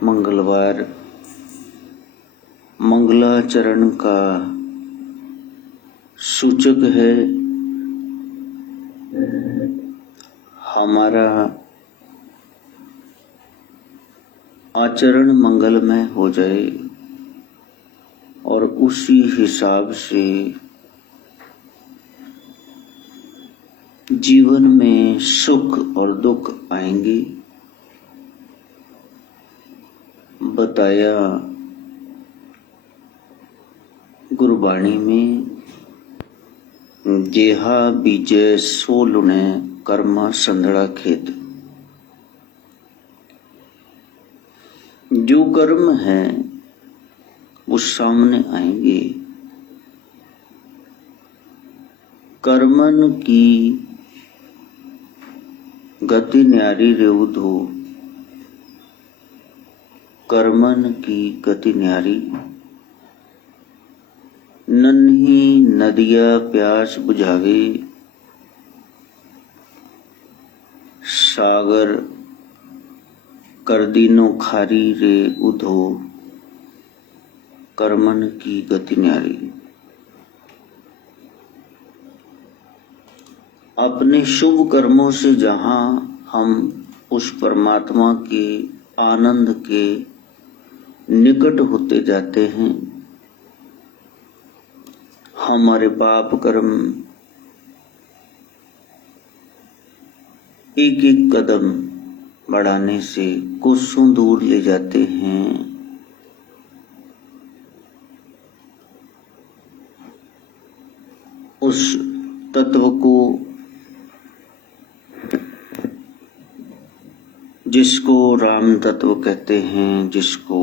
मंगलवार मंगलाचरण का सूचक है। हमारा आचरण मंगलमय हो जाए और उसी हिसाब से जीवन में सुख और दुख आएंगे। बताया गुरबाणी में, जेहा बीजे सो लुने कर्मा संधड़ा खेत। जो कर्म है वो सामने आएंगे। कर्मन की गति न्यारी रेउद हो, कर्मन की गति न्यारी। नन्ही नदिया प्यास बुझावे, सागर कर दीनो खारी रे उधो, कर्मन की गति न्यारी। अपने शुभ कर्मों से जहां हम उस परमात्मा के आनंद के निकट होते जाते हैं, हमारे पाप कर्म एक एक कदम बढ़ाने से कोसों दूर ले जाते हैं। उस तत्व को, जिसको राम तत्व कहते हैं, जिसको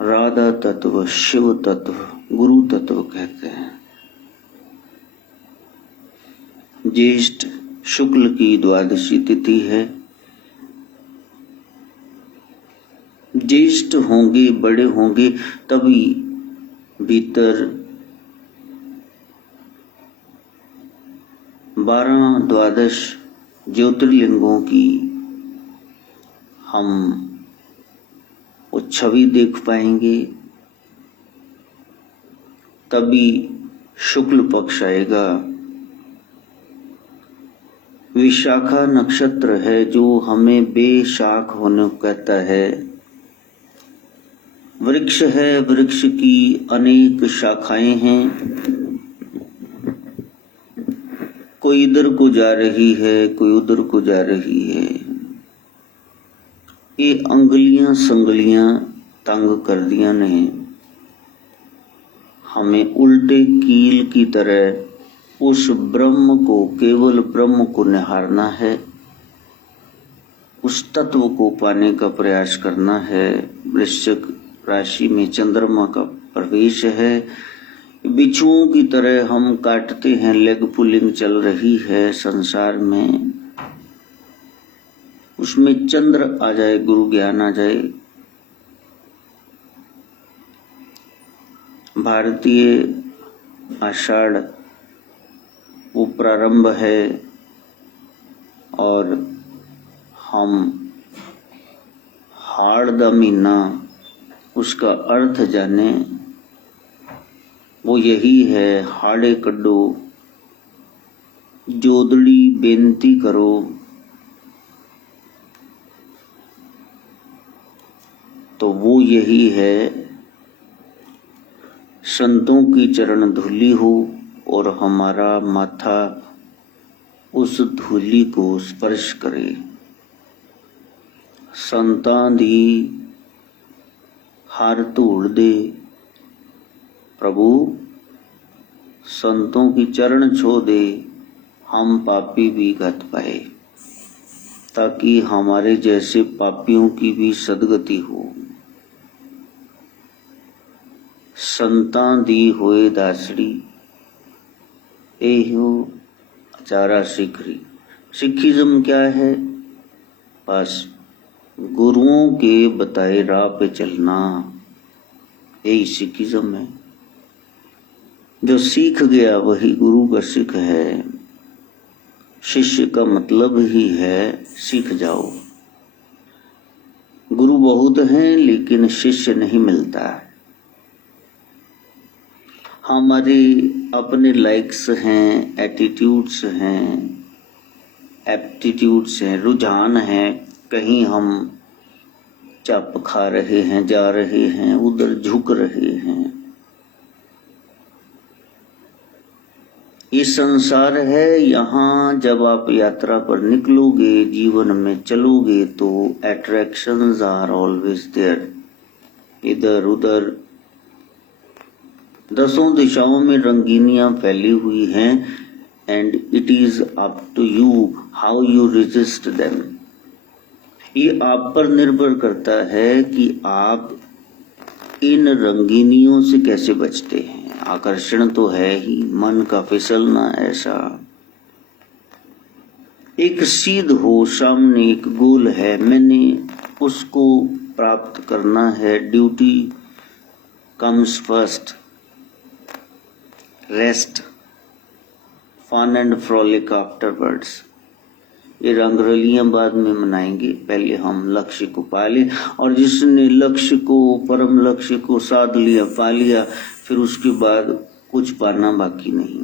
राधा तत्व, शिव तत्व, गुरु तत्व कहते हैं। ज्येष्ठ शुक्ल की द्वादशी तिथि है। ज्येष्ठ होंगे, बड़े होंगे, तभी भीतर 12 ज्योतिर्लिंगों की हम वो छवि देख पाएंगे। तभी शुक्ल पक्ष आएगा। विशाखा नक्षत्र है जो हमें बेशाख होने को कहता है। वृक्ष है, वृक्ष की अनेक शाखाएं हैं। कोई इधर को जा रही है, कोई उधर को जा रही है। ये अंगुलियां संगलियां तंग कर दिया ने हमें उल्टे कील की तरह उस ब्रह्म को, केवल ब्रह्म को निहारना है। उस तत्व को पाने का प्रयास करना है। वृश्चिक राशि में चंद्रमा का प्रवेश है। बिच्छुओं की तरह हम काटते हैं, लेग पुलिंग चल रही है संसार में। उसमें चंद्र आ जाए, गुरु ज्ञान आ जाए। भारतीय आषाढ़ वो प्रारंभ है और हम हाड़ दा महीना उसका अर्थ जाने। वो यही है, हाड़े कड्डो, जोदड़ी बेनती करो। तो वो यही है, संतों की चरण धूली हो और हमारा माथा उस धूली को स्पर्श करे। संतां दी हार धूड़ दे। प्रभु संतों की चरण छो दे, हम पापी भी गत पाए, ताकि हमारे जैसे पापियों की भी सदगति हो। संतां दी होए दासड़ी, एहो अचारा सिखरी। सिखिज्म क्या है? बस गुरुओं के बताए राह पे चलना, यही सिखिज्म है। जो सीख गया वही गुरु का सिख है। शिष्य का मतलब ही है सीख जाओ। गुरु बहुत हैं लेकिन शिष्य नहीं मिलता है। हमारे अपने लाइक्स हैं, एटीट्यूड्स हैं, एप्टीट्यूड्स हैं, रुझान हैं, कहीं हम चप खा रहे हैं, जा रहे हैं, उधर झुक रहे हैं। ये संसार है, यहाँ जब आप यात्रा पर निकलोगे, जीवन में चलोगे तो अट्रैक्शंस आर ऑलवेज देयर। इधर उधर दसों दिशाओं में रंगीनियां फैली हुई हैं and it is up to you how you resist them. ये आप पर निर्भर करता है कि आप इन रंगीनियों से कैसे बचते हैं। आकर्षण तो है ही, मन का फिसलना ऐसा। एक सीध हो, सामने एक गोल है, मैंने उसको प्राप्त करना है। Duty comes first, rest, fun and frolic afterwards. ये रंगरलियां बाद में मनाएंगे, पहले हम लक्ष्य को पा लें। और जिसने लक्ष्य को, परम लक्ष्य को साध लिया, पा लिया, फिर उसके बाद कुछ पाना बाकी नहीं।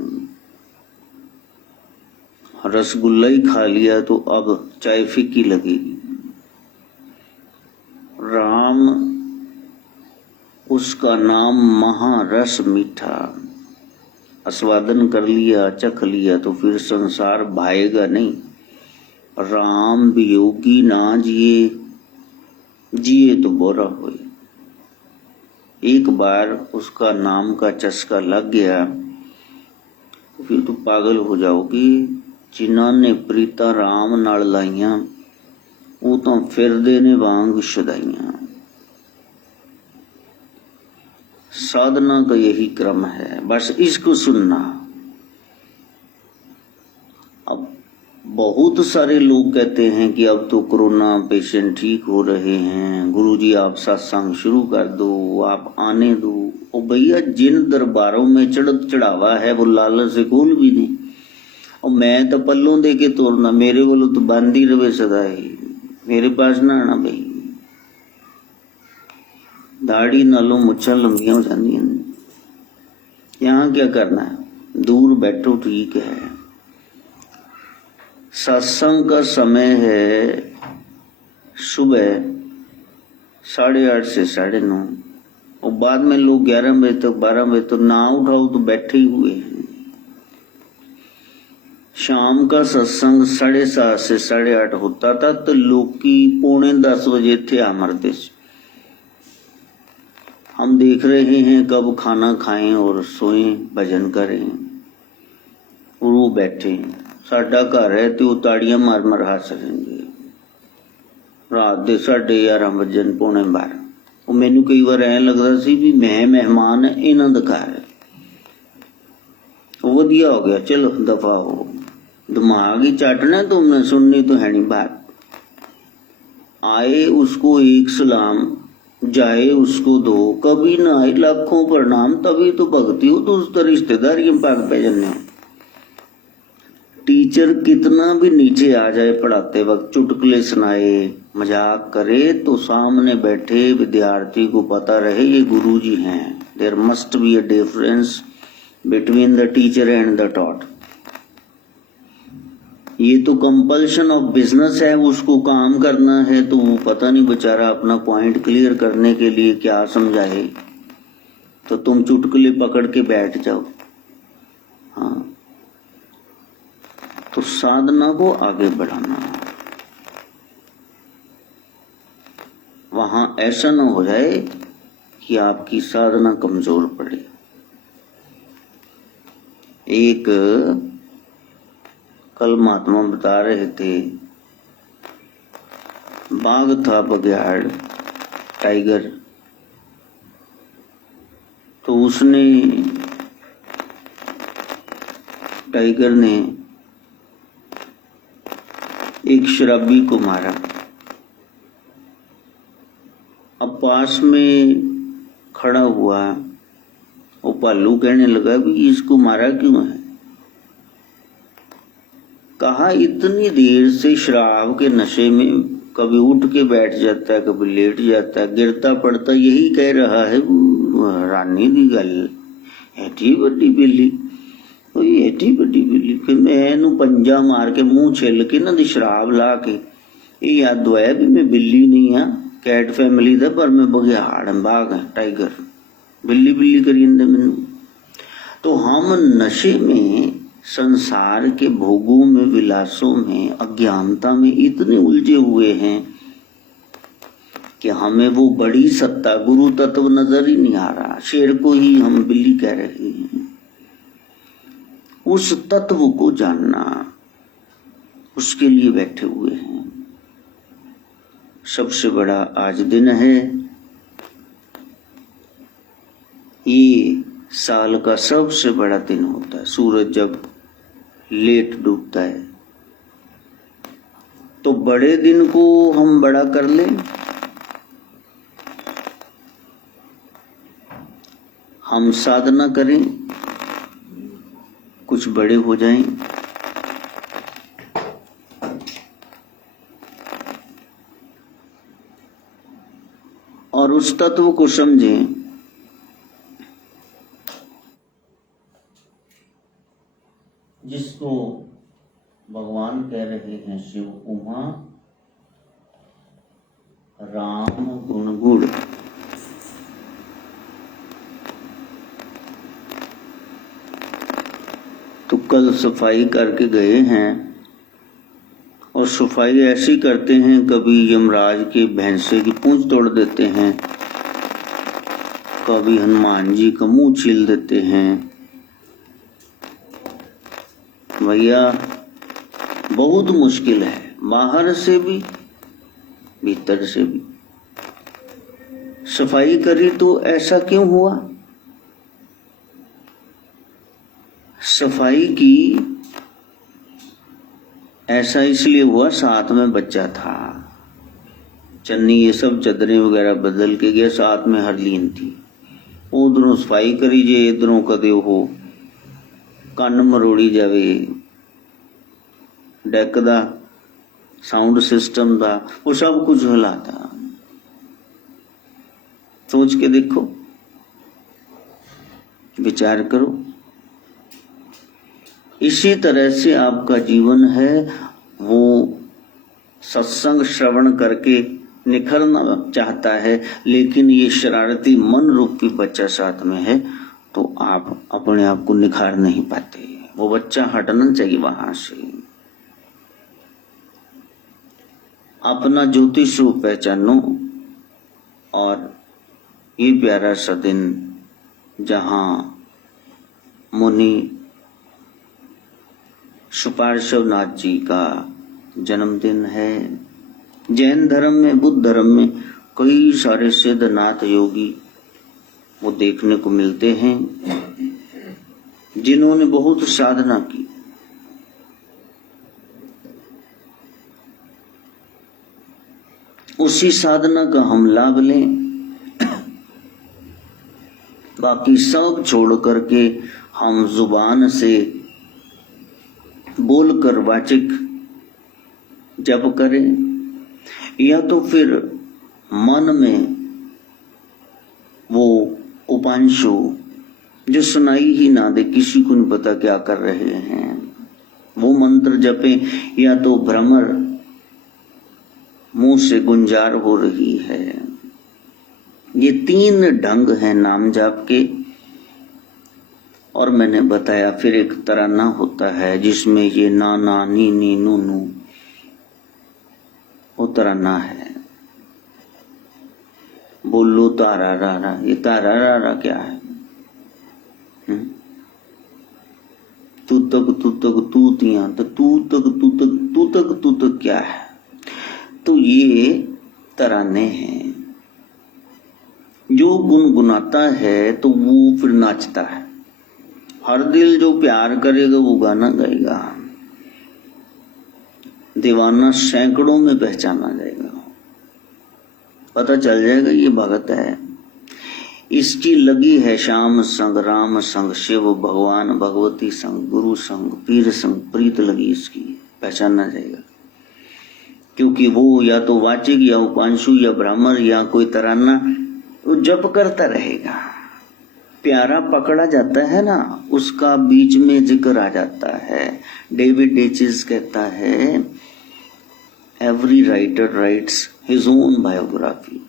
रसगुल्ला ही खा लिया तो अब चाय फीकी लगेगी। राम, उसका नाम महारस मीठा। आस्वादन कर लिया, चख लिया तो फिर संसार भाएगा नहीं। राम वियोगी ना जिए, जिए तो बोरा होए। एक बार उसका नाम का चस्का लग गया तो फिर तो पागल हो जाओगी। जिन्हों ने प्रीता राम नाल लाइया वो तो फिरदे ने वांग शदाइया। साधना का यही क्रम है, बस इसको सुनना। अब बहुत सारे लोग कहते हैं कि अब तो कोरोना पेशेंट ठीक हो रहे हैं, गुरुजी आप सत्संग शुरू कर दो, आप आने दो। ओ भैया, जिन दरबारों में चढ़त चढ़ावा है वो लालच से खोल भी नहीं। और मैं तो पल्लों दे के तोड़ना, मेरे वालों तो बंद ही रहे सदा ही, मेरे पास ना आना भाई। दाढ़ी नालों मुच्छां लंबियां हो जांदियां ने। यहाँ क्या करना है, दूर बैठो ठीक है। सत्संग का समय है सुबह 8:30 से 9:30 और बाद में लोग 11 बजे तक 12 बजे तक ना उठाओ तो बैठे ही हुए हैं। शाम का सत्संग 7:30 से 8:30 होता था तो लोग की 9:45 बजे थे आमरते। हम देख रहे हैं कब खाना खाएं और सोएं, भजन करें और वो बैठे। साडा घर है तो ताड़ियां मार मार हस रहेंगे। रात दे 11:30 बजन 11:45। वो मैनू कई बार ऐ लगता सी भी मैं मेहमान है, इन्हां दा घर है। वधिया हो गया, चलो दफा हो। दिमाग ही चाटना तुमने, सुननी तो है नहीं बात। आए उसको एक सलाम, जाए उसको दो, कभी ना आए लाखों प्रणाम, तभी तो भक्ति हो। तो उसका रिश्तेदारी पाग पै जाने हो। टीचर कितना भी नीचे आ जाए पढ़ाते वक्त, चुटकुले सुनाए, मजाक करे, तो सामने बैठे विद्यार्थी को पता रहे ये गुरुजी हैं। There must be a difference between the teacher and the taught. ये तो कंपल्शन ऑफ बिजनेस है, उसको काम करना है तो वो पता नहीं बेचारा अपना पॉइंट क्लियर करने के लिए क्या समझाए, तो तुम चुटकुले पकड़ के बैठ जाओ। हाँ, तो साधना को आगे बढ़ाना। वहां ऐसा न हो जाए कि आपकी साधना कमजोर पड़े। एक कल महात्मा बता रहे थे, बाघ था बघियाड़, टाइगर, तो उसने, टाइगर ने एक शराबी को मारा। अब पास में खड़ा हुआ वो भालू कहने लगा भी इसको मारा क्यों है। कहा इतनी देर से शराब के नशे में कभी उठ के बैठ जाता है, कभी लेट जाता है, गिरता पड़ता यही कह रहा है रानी दी गल एटी बड़ी बिल्ली, कोई एटी बड़ी बिल्ली। फिर मैं इनू पंजा मार के मुंह छिल के ना दी शराब ला के ये याद दुआया भी मैं बिल्ली नहीं हाँ, कैट फैमिली दा, पर मैं बघियाड़ बाघ है, टाइगर। बिल्ली बिल्ली करी इंदे मैनू। तो हम नशे में, संसार के भोगों में, विलासों में, अज्ञानता में इतने उलझे हुए हैं कि हमें वो बड़ी सत्ता गुरु तत्व नजर ही नहीं आ रहा। शेर को ही हम बिल्ली कह रहे हैं। उस तत्व को जानना, उसके लिए बैठे हुए हैं। सबसे बड़ा आज दिन है, ये साल का सबसे बड़ा दिन होता है। सूरज जब लेट डूबता है तो बड़े दिन को हम बड़ा कर लें, हम साधना करें, कुछ बड़े हो जाएं। और उस तत्व को समझें जिसको भगवान कह रहे हैं शिव उमा राम गुण गुण। तो कल सफाई करके गए हैं और सफाई ऐसी करते हैं, कभी यमराज के भैंसे की पूंछ तोड़ देते हैं, कभी हनुमान जी का मुंह छील देते हैं। भैया बहुत मुश्किल है, बाहर से भी भीतर से भी। सफाई करी तो ऐसा क्यों हुआ? सफाई की ऐसा इसलिए हुआ, साथ में बच्चा था, चन्नी ये सब चदरें वगैरह बदल के गया, साथ में हरलीन थी। उधरों सफाई करी जे, इधरों कदे हो ਕੰਨ ਮਰੋੜੀ ਜਾਵੇ, ਡੈਕ ਦਾ साउंड सिस्टम ਦਾ, वो सब कुछ हिलाता। सोच के देखो, विचार करो। इसी तरह से आपका जीवन है, वो सत्संग श्रवण करके निखरना चाहता है, लेकिन ये शरारती मन रूपी बच्चा साथ में है, तो आप अपने आप को निखार नहीं पाते। वो बच्चा हटना चाहिए वहां से। अपना ज्योतिष रूप पहचानो। और ये प्यारा सा दिन जहां मुनि सुपार्श्वनाथ जी का जन्मदिन है। जैन धर्म में, बुद्ध धर्म में कई सारे सिद्धनाथ योगी वो देखने को मिलते हैं, जिन्होंने बहुत साधना की। उसी साधना का हम लाभ लें, बाकी सब छोड़ करके हम जुबान से बोलकर वाचिक जप करें, या तो फिर मन में वो उपांशु जो सुनाई ही ना दे, किसी को नहीं पता क्या कर रहे हैं, वो मंत्र जपे, या तो भ्रमर मुंह से गुंजार हो रही है। ये 3 ढंग हैं नाम जाप के। और मैंने बताया फिर एक तराना होता है जिसमें ये ना ना नी नी नू नू, वो तराना है। बोलो तारा रा रा, ये तारा रा रा क्या है? तू तक तूतियां, तो तू तक क्या है? तो ये तराने हैं। जो गुनगुनाता है तो वो फिर नाचता है। हर दिल जो प्यार करेगा वो गाना गाएगा। दीवाना सैकड़ों में पहचाना जाएगा, पता चल जाएगा ये भगत है। इसकी लगी है श्याम संग, राम संग, शिव भगवान भगवती संग, गुरु संग, पीर संग, प्रीत लगी इसकी, पहचाना जाएगा। क्योंकि वो या तो वाचिक या उपांशु या भ्रमर या कोई तराना वो जप करता रहेगा। प्यारा पकड़ा जाता है ना, उसका बीच में जिक्र आ जाता है। डेविड डेचिस कहता है, every writer writes his own biography.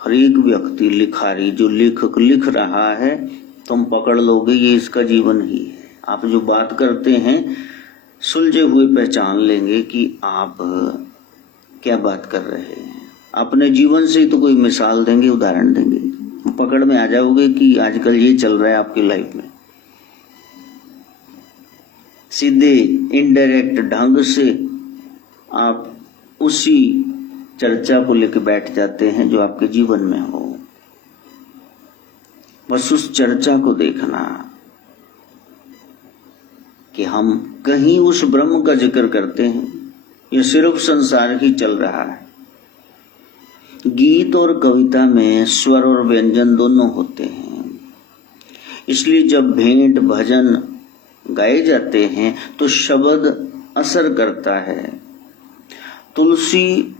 हर एक व्यक्ति लिखारी, जो लेखक लिख रहा है, तुम पकड़ लोगे ये इसका जीवन ही है। आप जो बात करते हैं सुलझे हुए पहचान लेंगे कि आप क्या बात कर रहे हैं। अपने जीवन से ही तो कोई मिसाल देंगे, उदाहरण देंगे, पकड़ में आ जाओगे कि आजकल ये चल रहा है आपकी लाइफ में। सीधे इनडायरेक्ट ढंग से आप उसी चर्चा को लेकर बैठ जाते हैं जो आपके जीवन में हो। बस उस चर्चा को देखना कि हम कहीं उस ब्रह्म का जिक्र करते हैं या सिर्फ संसार ही चल रहा है। गीत और कविता में स्वर और व्यंजन दोनों होते हैं, इसलिए जब भेंट भजन गाए जाते हैं तो शब्द असर करता है। तुलसी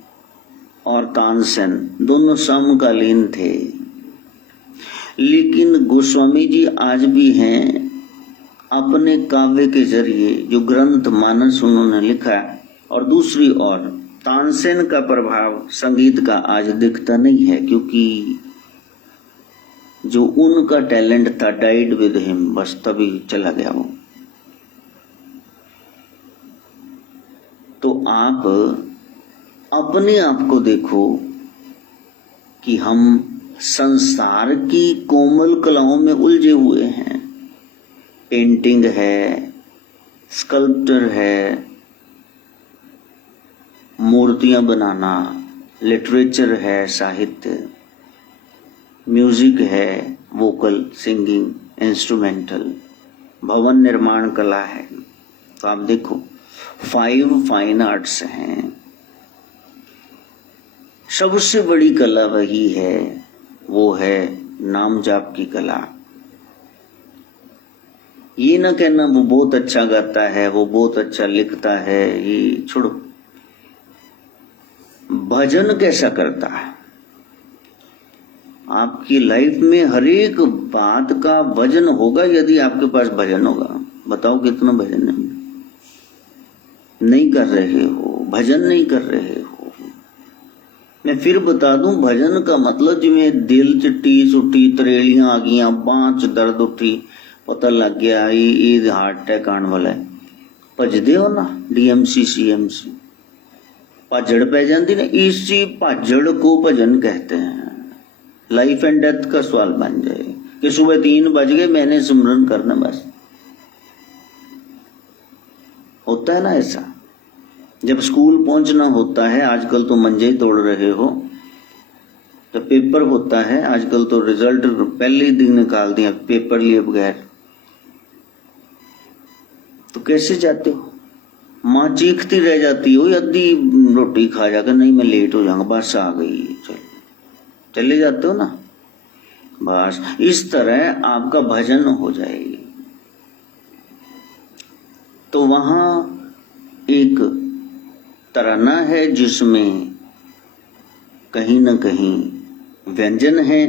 और तानसेन दोनों समकालीन थे, लेकिन गोस्वामी जी आज भी हैं। अपने काव्य के जरिए जो ग्रंथ मानस उन्होंने लिखा, और दूसरी ओर तानसेन का प्रभाव संगीत का आज दिखता नहीं है, क्योंकि जो उनका टैलेंट था डाइड विद हिम, बस तभी चला गया वो। तो आप अपने आप को देखो कि हम संसार की कोमल कलाओं में उलझे हुए हैं। पेंटिंग है, स्कल्पचर है, मूर्तियां बनाना, लिटरेचर है, साहित्य, म्यूजिक है, वोकल, सिंगिंग, इंस्ट्रूमेंटल, भवन निर्माण कला है। तो आप देखो 5 फाइन आर्ट्स हैं। सबसे बड़ी कला वही है, वो है नाम जाप की कला। ये ना कहना वो बहुत अच्छा गाता है, वो बहुत अच्छा लिखता है, ये छोड़ो। भजन कैसा करता है? आपकी लाइफ में हर एक बात का वजन होगा यदि आपके पास भजन होगा। बताओ कितना भजन नहीं कर रहे हो, भजन नहीं कर रहे हो। मैं फिर बता दूं, भजन का मतलब जिवें दिल च टीस उठी, तरेलियां आ गई, बांह च दर्द उठी, पता लग गया ये हार्ट अटैक आने वाला है, भजदे हो ना डीएमसी सीएमसी, भाजड़ पै जाती ना, इसी भाजड़ को भजन कहते हैं। लाइफ एंड डेथ का सवाल बन जाए कि सुबह 3 बज गए मैंने सिमरन करना, बस होता है ना ऐसा। जब स्कूल पहुंचना होता है, आजकल तो मंजे तोड़ रहे हो, जब पेपर होता है, आजकल तो रिजल्ट पहले ही दिन निकाल दिया पेपर लिए बगैर, तो कैसे जाते हो? माँ चीखती रह जाती हो, अद्धी रोटी खा जाकर, नहीं मैं लेट हो जाऊंगा, बस आ गई, चले जाते हो ना। बस इस तरह आपका भजन हो जाएगी। तो वहां एक तराना है जिसमें कहीं न कहीं व्यंजन है,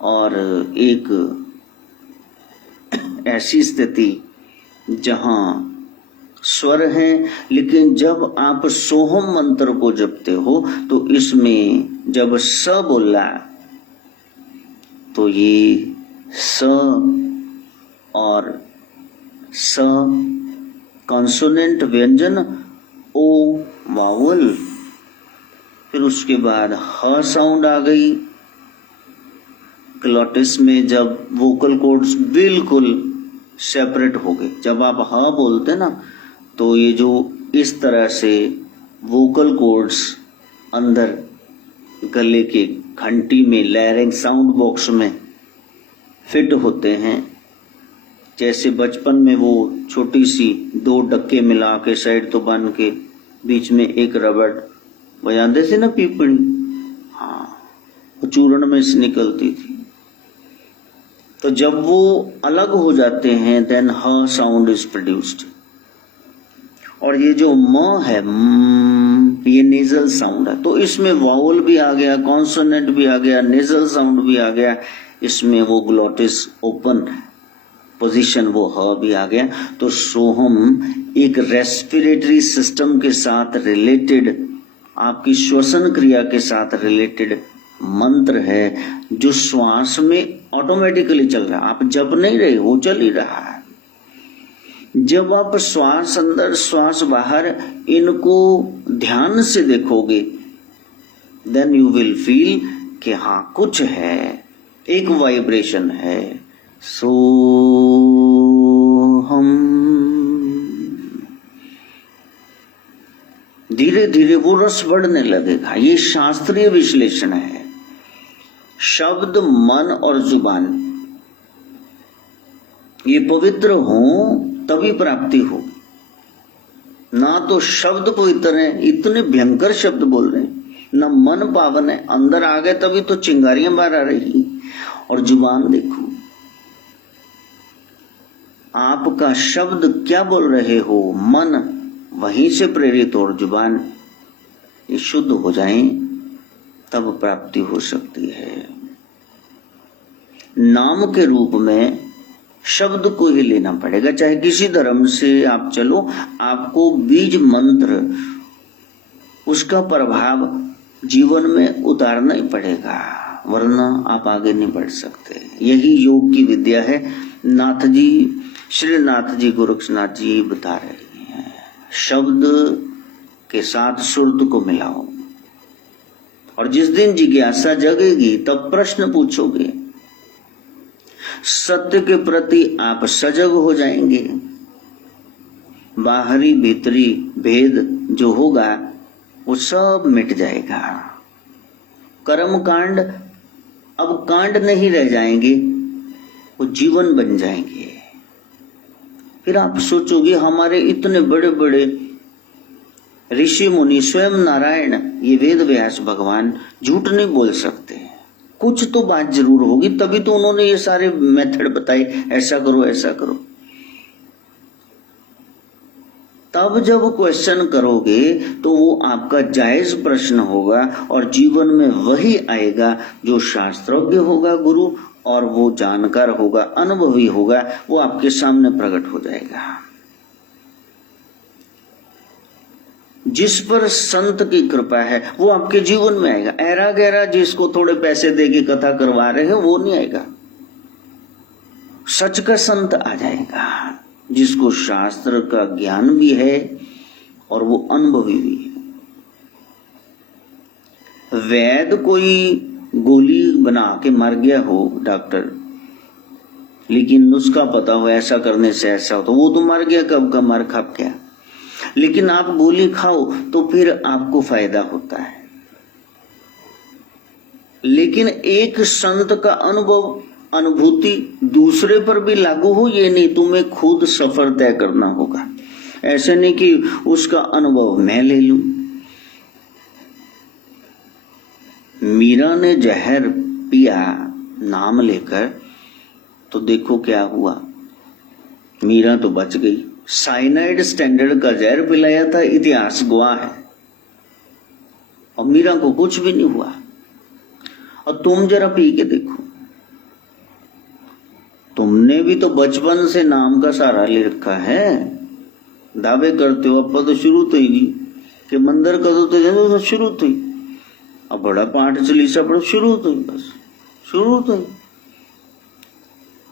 और एक ऐसी स्थिति जहां स्वर है। लेकिन जब आप सोहम मंत्र को जपते हो तो इसमें जब स बोला तो ये स और स कॉन्सोनेंट व्यंजन, ओ वावल, फिर उसके बाद ह साउंड आ गई। ग्लॉटिस में जब वोकल कॉर्ड्स बिल्कुल सेपरेट हो गए, जब आप ह बोलते ना तो ये जो इस तरह से वोकल कॉर्ड्स अंदर गले के घंटी में, लैरिंग साउंड बॉक्स में फिट होते हैं। जैसे बचपन में वो छोटी सी 2 डक्के मिला के साइड तो बन के बीच में एक रबड़ बजाते थे ना, पीपणी, हाँ, वो चूर्ण में से निकलती थी। तो जब वो अलग हो जाते हैं देन ह साउंड इज प्रोड्यूस्ड। और ये जो म है, ये नेजल साउंड है, तो इसमें वावल भी आ गया, कॉन्सोनेंट भी आ गया, नेजल साउंड भी आ गया, इसमें वो ग्लोटिस ओपन पोजीशन वो ह भी आ गया। तो सोहम एक रेस्पिरेटरी सिस्टम के साथ रिलेटेड, आपकी श्वसन क्रिया के साथ रिलेटेड मंत्र है, जो श्वास में ऑटोमेटिकली चल रहा है। आप जप नहीं रहे, वो चल ही रहा है। जब आप श्वास अंदर श्वास बाहर इनको ध्यान से देखोगे, देन यू विल फील कि हाँ कुछ है, एक वाइब्रेशन है। सो हम धीरे धीरे वो रस बढ़ने लगेगा। ये शास्त्रीय विश्लेषण है। शब्द, मन और जुबान ये पवित्र हो तभी प्राप्ति होगी। ना तो शब्द पवित्र है, इतने भयंकर शब्द बोल रहे हैं, ना मन पावन है, अंदर आ गए तभी तो चिंगारियां बाहर आ रही। और जुबान देखो, आपका शब्द क्या बोल रहे हो, मन वहीं से प्रेरित और जुबान ये शुद्ध हो जाए तब प्राप्ति हो सकती है। नाम के रूप में शब्द को ही लेना पड़ेगा, चाहे किसी धर्म से आप चलो, आपको बीज मंत्र उसका प्रभाव जीवन में उतारना ही पड़ेगा, वरना आप आगे नहीं बढ़ सकते। यही योग की विद्या है। नाथ जी, श्री नाथ जी, गोरक्षनाथ जी बता रहे हैं, शब्द के साथ सुरत को मिलाओ, और जिस दिन जिज्ञासा जगेगी तब प्रश्न पूछोगे, सत्य के प्रति आप सजग हो जाएंगे। बाहरी भीतरी भेद जो होगा वो सब मिट जाएगा। कर्म कांड अब कांड नहीं रह जाएंगे, वो जीवन बन जाएंगे। फिर आप सोचोगे हमारे इतने बड़े बड़े ऋषि मुनि, स्वयं नारायण, ये वेद व्यास भगवान झूठ नहीं बोल सकते। कुछ तो बात जरूर होगी, तभी तो उन्होंने ये सारे मेथड बताए, ऐसा करो ऐसा करो। तब जब क्वेश्चन करोगे तो वो आपका जायज प्रश्न होगा, और जीवन में वही आएगा जो शास्त्रज्ञ होगा, गुरु, और वो जानकार होगा, अनुभवी होगा, वो आपके सामने प्रकट हो जाएगा। जिस पर संत की कृपा है वो आपके जीवन में आएगा। ऐरा गहरा जिसको थोड़े पैसे देके कथा करवा रहे हैं वो नहीं आएगा। सच का संत आ जाएगा, जिसको शास्त्र का ज्ञान भी है और वो अनुभवी भी है। वैद कोई गोली बना के मर गया हो डॉक्टर, लेकिन नुस्खा पता हो ऐसा करने से ऐसा हो, तो वो तो मर गया, कब का मर खप गया। लेकिन आप गोली खाओ तो फिर आपको फायदा होता है। लेकिन एक संत का अनुभूति दूसरे पर भी लागू हो, ये नहीं, तुम्हें खुद सफर तय करना होगा। ऐसे नहीं कि उसका अनुभव मैं ले लूं। मीरा ने जहर पिया नाम लेकर, तो देखो क्या हुआ, मीरा तो बच गई। साइनाइड स्टैंडर्ड का जहर पिलाया था, इतिहास गवाह है, और मीरा को कुछ भी नहीं हुआ। और तुम जरा पी के देखो, तुमने भी तो बचपन से नाम का सहारा ले रखा है। दावे करते हो अब तो शुरू तो ही कि मंदिर कदो तो शुरू तो ही, अब बड़ा पाठ चलीसा पढ़ो शुरू तो ही, बस शुरू तो ही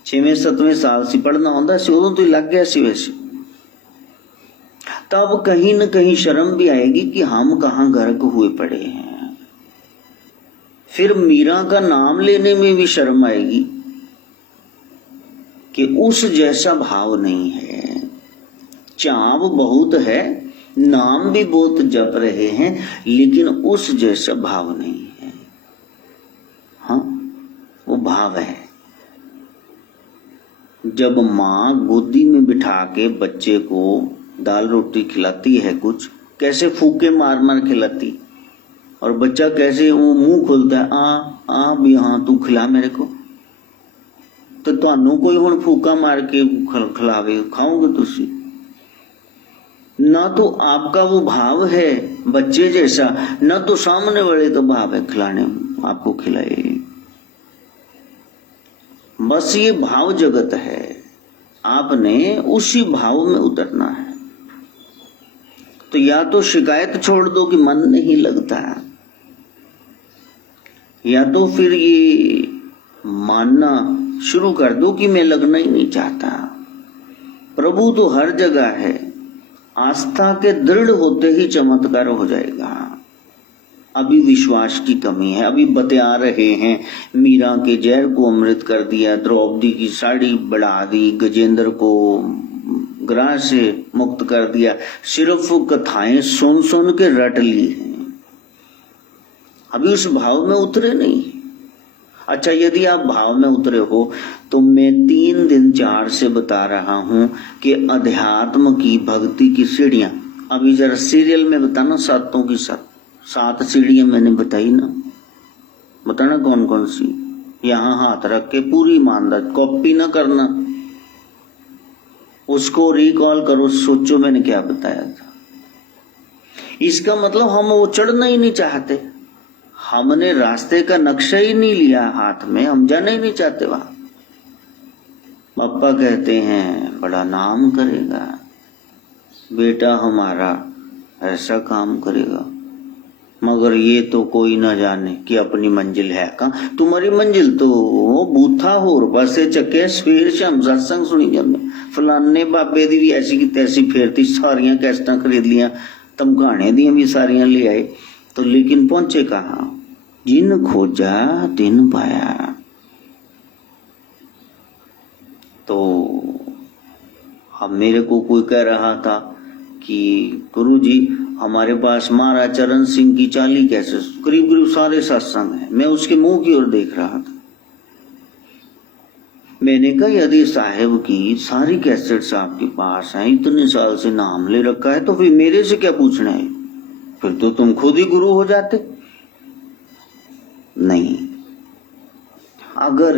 6वें 7वें साल से पढ़ना होता है, उदों तो ही लग गया सी वैसे। तब कहीं न कहीं शर्म भी आएगी कि हम कहां गर्क हुए पड़े हैं। फिर मीरा का नाम लेने में भी शर्म आएगी कि उस जैसा भाव नहीं है। चाव बहुत है, नाम भी बहुत जप रहे हैं, लेकिन उस जैसा भाव नहीं है। हाँ, वो भाव है। जब माँ गोदी में बिठा के बच्चे को दाल रोटी खिलाती है, कुछ कैसे फूके मार मार खिलाती, और बच्चा कैसे वो मुंह खोलता है, आ भी हाँ तू खिला मेरे को। तो ਤੁਹਾਨੂੰ कोई हुण फूका मार के खिलावे, खाओगे तुसी? ना तो आपका वो भाव है बच्चे जैसा, ना तो सामने वाले तो भाव है खिलाने आपको खिलाए। बस ये भाव जगत है, आपने उसी भाव में उतरना है। तो या तो शिकायत छोड़ दो कि मन नहीं लगता, या तो फिर ये मानना शुरू कर दो कि मैं लगना ही नहीं चाहता। प्रभु तो हर जगह है, आस्था के दृढ़ होते ही चमत्कार हो जाएगा। अभी विश्वास की कमी है। अभी बता रहे हैं मीरा के जहर को अमृत कर दिया, द्रौपदी की साड़ी बढ़ा दी, गजेंद्र को ग्रह से मुक्त कर दिया, सिर्फ कथाएं सुन सुन के रट ली हैं, अभी उस भाव में उतरे नहीं। अच्छा, यदि आप भाव में उतरे हो तो मैं 3 दिन 4 से बता रहा हूं कि अध्यात्म की भक्ति की सीढ़ियां, अभी जरा सीरियल में बताना, 7 की 7 सीढ़ियां मैंने बताई ना, बताना कौन कौन सी। यहां हाथ रख के पूरी ईमानदार, कॉपी ना करना, उसको रिकॉल करो, सोचो मैंने क्या बताया था। इसका मतलब हम वो चढ़ना ही नहीं चाहते, हमने रास्ते का नक्शा ही नहीं लिया हाथ में, हम जाना ही नहीं चाहते वहां। पापा कहते हैं बड़ा नाम करेगा बेटा हमारा, ऐसा काम करेगा, मगर ये तो कोई ना जाने कि अपनी मंजिल है कहाँ। तुम्हारी मंजिल तो बूथा होर पासे चके सवेर शाम सत्संग सुनी जाने, फलाने बाबे दी भी ऐसी की तैसी फेरती, सारियां कैस्टां खरीद लिया, धमकाने दी भी सारियां ले आए, तो लेकिन पहुंचे कहाँ। जिन खोजा तिन पाया। तो अब मेरे को कोई कह रहा था कि गुरुजी हमारे पास महाराज चरण सिंह की चाली कैसे, करीब करीब सारे सत्संग है। मैं उसके मुंह की ओर देख रहा था। मैंने कहा यदि साहेब की सारी कैसेट्स आपके पास हैं, इतने साल से नाम ले रखा है, तो फिर मेरे से क्या पूछना है, फिर तो तुम खुद ही गुरु हो जाते। नहीं, अगर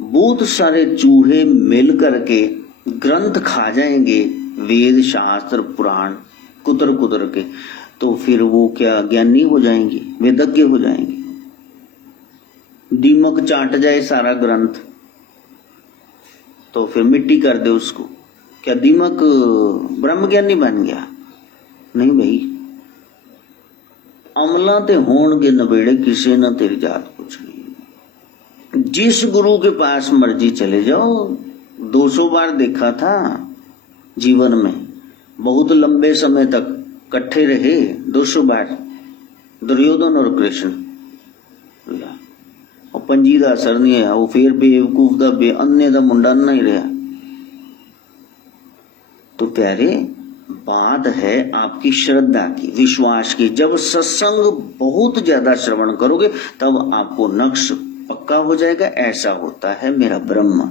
बहुत सारे चूहे मिल करके ग्रंथ खा जाएंगे, वेद शास्त्र पुराण कुतर कुतर के, तो फिर वो क्या ज्ञानी हो जाएंगे, वेदज्ञ हो जाएंगे। दीमक चाट जाए सारा ग्रंथ तो फिर मिट्टी कर दे उसको, क्या दीमक ब्रह्मज्ञानी बन गया? नहीं भाई, अमला ते होणगे नबेड़े, किसी न तेरी जात कुछ नहीं। जिस गुरु के पास मर्जी चले जाओ, 200 बार देखा था जीवन में, बहुत लंबे समय तक इकट्ठे रहे 200 बार, दुर्योधन और कृष्ण। और पंजी का असर नहीं है, वो फिर बेवकूफ का अन्य का मुंडा नहीं रहा। तो प्यारे, बात है आपकी श्रद्धा की, विश्वास की। जब सत्संग बहुत ज्यादा श्रवण करोगे तब आपको नक्श पक्का हो जाएगा, ऐसा होता है मेरा ब्रह्म।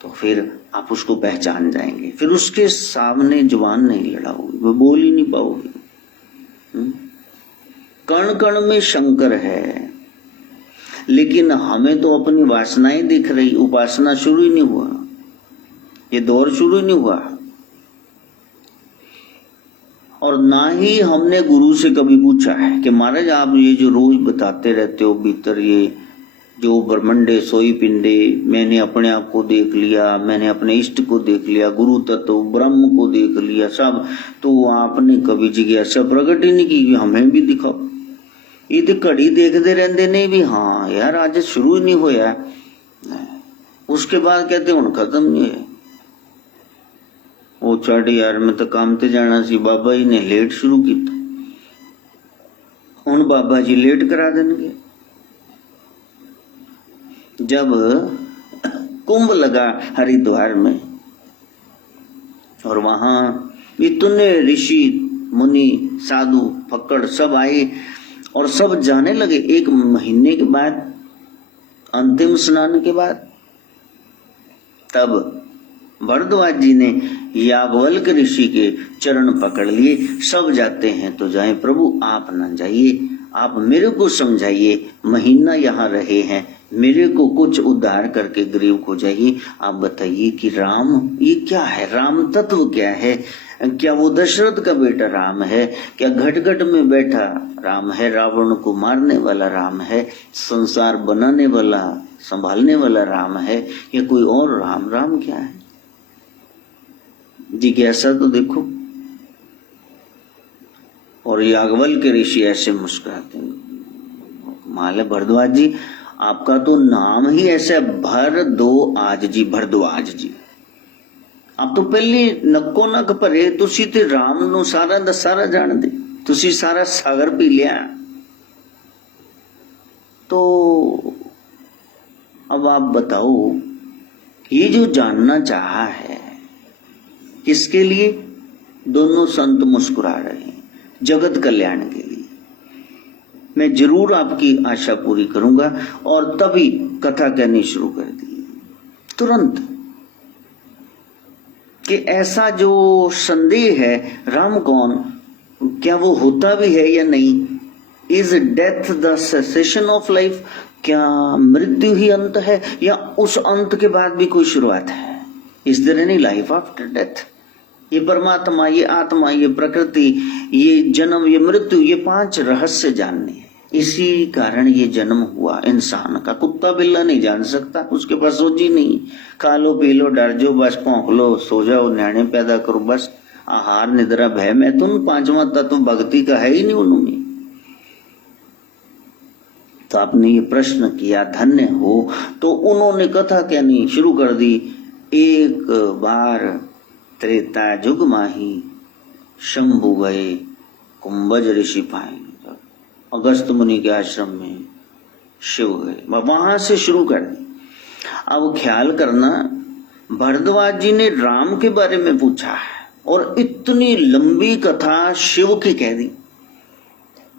तो फिर आप उसको पहचान जाएंगे, फिर उसके सामने जुबान नहीं लड़ाओगे, वो बोल ही नहीं पाओगे। कण कण में शंकर है, लेकिन हमें तो अपनी वासनाएं दिख रही, उपासना शुरू ही नहीं हुआ, ये दौर शुरू ही नहीं हुआ। और ना ही हमने गुरु से कभी पूछा है कि महाराज आप ये जो रोज बताते रहते हो भीतर ये जो ब्रह्मंडे सोई पिंडे, मैंने अपने आप को देख लिया, मैंने अपने इष्ट को देख लिया, गुरु तत्व ब्रह्म को देख लिया सब, तो आपने कभी जिज्ञासा प्रकट ही नहीं की कि हमें भी दिखाओ। ये तो घड़ी देखते रहते नहीं भी, हाँ यार आज शुरू ही नहीं होया, उसके बाद कहते हुण खत्म नहीं है। वो छड़ यार मैं तो काम ते जाना सी, बाबा जी ने लेट शुरू किया, हुण बाबा जी लेट करा देंगे। जब कुंभ लगा हरिद्वार में और वहां इतने ऋषि मुनि साधु फक्कड़ सब आए और सब जाने लगे, 1 महीने के बाद अंतिम स्नान के बाद, तब भरद्वाज जी ने याज्ञवल्क्य ऋषि के चरण पकड़ लिए। सब जाते हैं तो जाएं, प्रभु आप न जाइए, आप मेरे को समझाइए, महीना यहाँ रहे हैं, मेरे को कुछ उद्धार करके गरीब को जाइए। आप बताइए कि राम ये क्या है, राम तत्व क्या है? क्या वो दशरथ का बेटा राम है? क्या घट घट में बैठा राम है? रावण को मारने वाला राम है? संसार बनाने वाला संभालने वाला राम है? या कोई और राम? राम क्या है? जिज्ञासा तो देखो। और याज्ञवल्क्य के ऋषि ऐसे मुस्कुराते हैं, माले भरद्वाज जी आपका तो नाम ही ऐसा, भरद्वाज जी, भरद्वाज जी। आप तो पहले नक्को नक भरे, तुसी ते राम नु सारा दा सारा जानदे, तुसी सारा सागर पी लिया। तो अब आप बताओ, ये जो जानना चाहा है किसके लिए? दोनों संत मुस्कुरा रहे हैं, जगत कल्याण के लिए। मैं जरूर आपकी आशा पूरी करूंगा। और तभी कथा कहनी शुरू कर दी तुरंत कि ऐसा जो संदेह है, राम कौन, क्या वो होता भी है या नहीं? Is death the cessation of life? क्या मृत्यु ही अंत है या उस अंत के बाद भी कोई शुरुआत है? Is there any life after death? ये परमात्मा, ये आत्मा, ये प्रकृति, ये जन्म, ये मृत्यु, ये 5 रहस्य जानने हैं। इसी कारण ये जन्म हुआ इंसान का। कुत्ता बिल्ला नहीं जान सकता, उसके पास सोच ही नहीं। खा लो पी लो डर जो, बस भौंक लो सो जाओ, न्याणे पैदा करो, बस आहार निद्रा भय मैथुन, 5वां तत्व भक्ति का है ही नहीं उन्होंने। तो आपने ये प्रश्न किया, धन्य हो। तो उन्होंने कथा कहनी शुरू कर दी। एक बार त्रेता जुग माही, शंभु गए कुंभज ऋषि पाए। अगस्त मुनि के आश्रम में शिव गए, वहां से शुरू कर दी। अब ख्याल करना, भरद्वाज जी ने राम के बारे में पूछा है और इतनी लंबी कथा शिव की कह दी।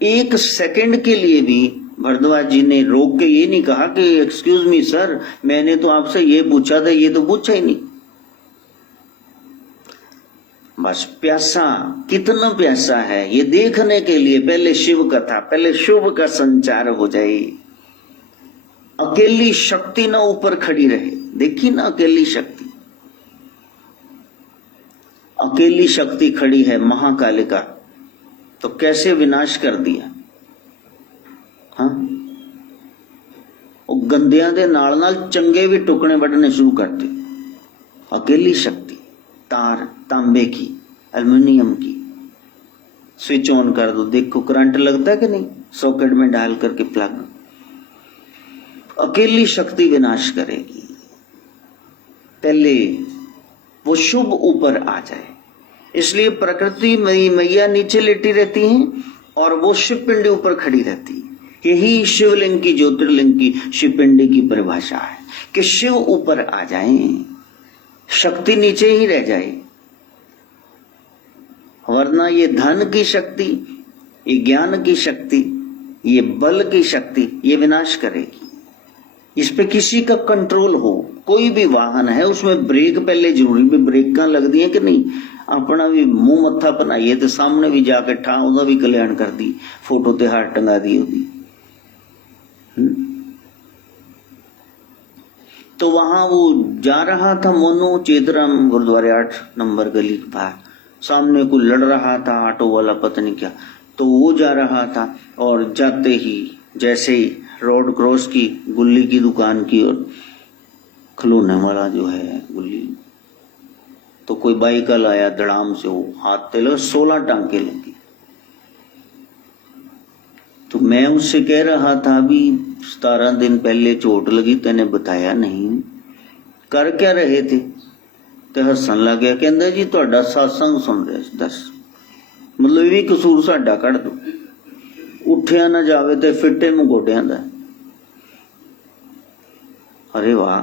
1 सेकंड के लिए भी भरद्वाज जी ने रोक के ये नहीं कहा कि एक्सक्यूज मी सर, मैंने तो आपसे ये पूछा था, ये तो पूछा ही नहीं। बस प्यासा, कितना प्यासा है ये देखने के लिए पहले शिव कथा, पहले शुभ का संचार हो जाए। अकेली शक्ति ना ऊपर खड़ी रहे। देखी ना अकेली शक्ति, अकेली शक्ति खड़ी है महाकालिका, तो कैसे विनाश कर दिया। हाँ, वो गंदियां दे नाल नाल चंगे भी टुकड़े बढ़ने शुरू करते। अकेली शक्ति, तार तांबे की, एल्युमिनियम की, स्विच ऑन कर दो, देखो करंट लगता है कि नहीं, सॉकेट में डाल करके प्लग। अकेली शक्ति विनाश करेगी। पहले वो शुभ ऊपर आ जाए। इसलिए प्रकृति मैया नीचे लेटी रहती हैं और वो शिव पिंडी ऊपर खड़ी रहती है। यही शिवलिंग की, ज्योतिर्लिंग की, शिव पिंडी की परिभाषा है कि शिव ऊपर आ जाए, शक्ति नीचे ही रह जाए। वरना ये धन की शक्ति, ये ज्ञान की शक्ति, ये बल की शक्ति, ये विनाश करेगी। इस पे किसी का कंट्रोल हो। कोई भी वाहन है उसमें ब्रेक पहले जरूरी, भी ब्रेक लग दी है कि नहीं। अपना भी मुंह मत्था बनाइए तो सामने भी जाके ठा ਉਹਦਾ भी कल्याण कर दी, फोटो ते हार टंगा दी ਉਹਦੀ। तो वहां वो जा रहा था मोनू चेतराम गुरुद्वारे 8 नंबर गली के बाहर, सामने कोई लड़ रहा था ऑटो वाला, पता नहीं क्या। तो वो जा रहा था और जाते ही जैसे ही रोड क्रॉस की, गुल्ली की दुकान की और खिलौने वाला जो है गुल्ली, तो कोई बाइक लाया धड़ाम से, वो हाथ पे लगा, 16 टांके लगे। तो मैं उससे कह रहा था अभी 17 दिन पहले चोट लगी, तेने बताया नहीं, कर क्या रहे थे? तो हसन लग गया, कहंदा जी तुहाडा सत्संग सुन रहे। दस मतलब ये भी कसूर साडा कढ़ दो। उठिया ना जावे ते फिटे मुंह गोडियां दा। अरे वाह,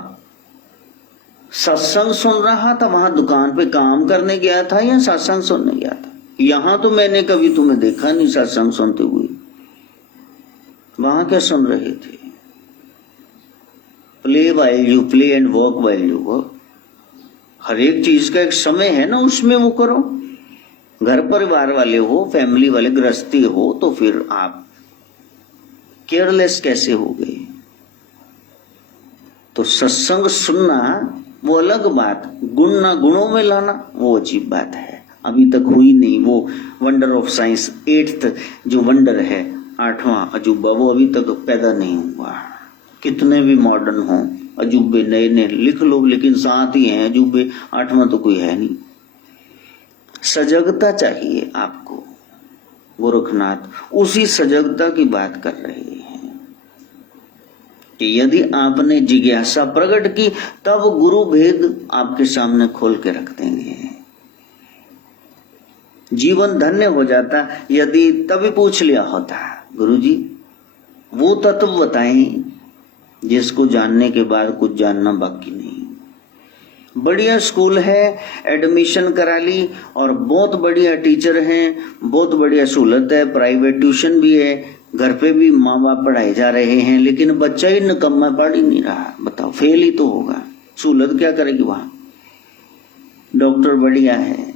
सत्संग सुन रहा था, वहां दुकान पे काम करने गया था या सत्संग सुनने गया था? यहां तो मैंने कभी तुम्हें देखा नहीं सत्संग सुनते हुए, वहां क्या सुन रहे थे? Play while you play and walk while you work. हर एक चीज का एक समय है ना, उसमें वो करो। घर परिवार वाले हो, फैमिली वाले, गृहस्थी हो, तो फिर आप केयरलेस कैसे हो गए? सत्संग सुनना वो अलग बात, गुण ना गुणों में लाना वो अजीब बात है। अभी तक हुई नहीं वो वंडर ऑफ साइंस, 8th जो वंडर है, 8वां अजूबा, वो अभी तक पैदा नहीं हुआ। कितने भी मॉडर्न हों, अजूबे नए नए लिख लो, लेकिन साथ ही हैं अजूबे, 8वां तो कोई है नहीं। सजगता चाहिए आपको। गोरखनाथ उसी सजगता की बात कर रहे हैं कि यदि आपने जिज्ञासा प्रकट की तब गुरु भेद आपके सामने खोल के रख देंगे। जीवन धन्य हो जाता यदि तभी पूछ लिया होता, गुरुजी वो तत्व बताएं जिसको जानने के बाद कुछ जानना बाकी नहीं। बढ़िया स्कूल है, एडमिशन करा ली और बहुत बढ़िया टीचर हैं, बहुत बढ़िया सहूलत है, प्राइवेट ट्यूशन भी है, घर पे भी माँ बाप पढ़ाए जा रहे हैं, लेकिन बच्चा ही निकम्मा पढ़ ही नहीं रहा। बताओ, फेल ही तो होगा। सहूलत क्या करेगी वहां? डॉक्टर बढ़िया है,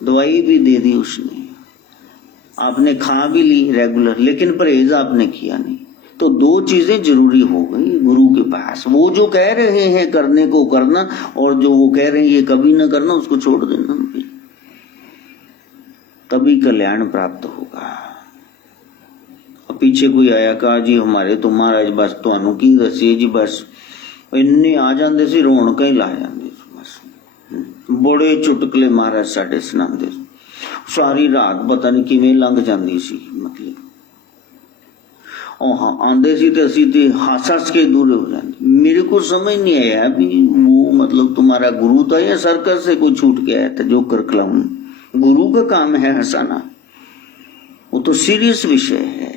दवाई भी दे दी उसने, आपने खा भी ली रेगुलर, लेकिन परहेज आपने किया नहीं। तो दो चीजें जरूरी हो गई गुरु के पास, वो जो कह रहे हैं करने को करना, और जो वो कह रहे हैं ये कभी ना करना, उसको छोड़ देना, तभी कल्याण प्राप्त होगा। पीछे कोई आया, कहा जी हमारे तो महाराज बस तुहानू की दसीए जी, बस इन्ने आ जाते सी रौनक ही ला जाते, बस बड़े चुटकले महाराज साडे सुनाते, सारी रात पता नहीं किवें लंघ जाती सी, मतलब हाँ आंदे सी ते असी ते हस हस के दूर हो जाते। मेरे को समझ नहीं आया भी वो मतलब तुम्हारा गुरु था या सर्कस से कोई छूट के आया था जोकर क्लाउन। गुरु का काम है हंसाना, वो तो सीरियस विषय है।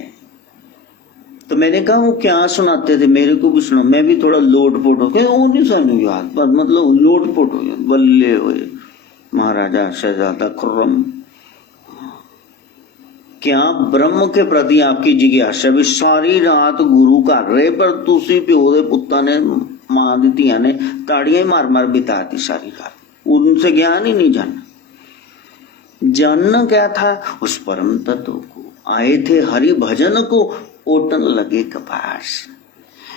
तो मैंने कहा वो क्या सुनाते थे, मेरे को भी सुना, मैं भी थोड़ा लोटपोट हो गया। वो नहीं सानू याद, पर मतलब लोटपोट हो गया, बल्ले हुए महाराजा शहजादा खुर्रम। क्या ब्रह्म के प्रति आपकी जिज्ञासा भी सारी रात गुरु कर रहे, पर तुसी प्यो दे पुत्ता ने मां दी धियां ने ताड़ियां मार मार बिताती सारी रात, उनसे ज्ञान ही नहीं जानना। जानना क्या था? उस परम तत्व को। आए थे हरि भजन को, ओटन लगे कपास।